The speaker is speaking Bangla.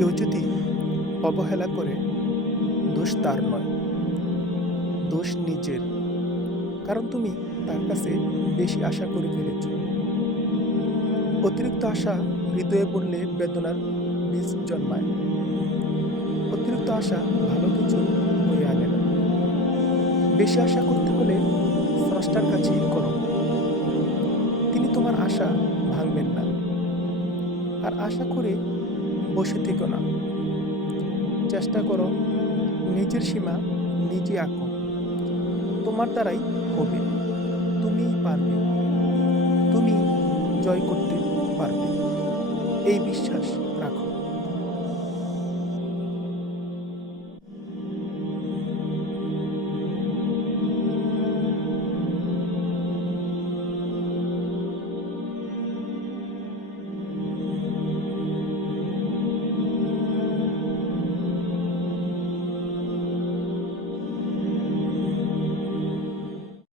কেউ যদি অবহেলা করে, দোষ তার নয়। দোষ নিজের। কারণ তুমি তার কাছে বেশি আশা করে ফেলেছ। অতিরিক্ত আশা হৃদয়ে পড়লে বেদনার বীজ জন্মায়। অতিরিক্ত আশা ভালো কিছু হয়ে আনে না। বেশি আশা করতে হলে স্রষ্টার কাছেই করো। তিনি তোমার আশা ভাঙবেন না। আর আশা করে বসে থেকো না। চেষ্টা করো নিজের সীমা নিজে আঁকো। তোমার দ্বারাই হবে। তুমিই পারবে। তুমি জয় করতে পারবে। এই বিশ্বাস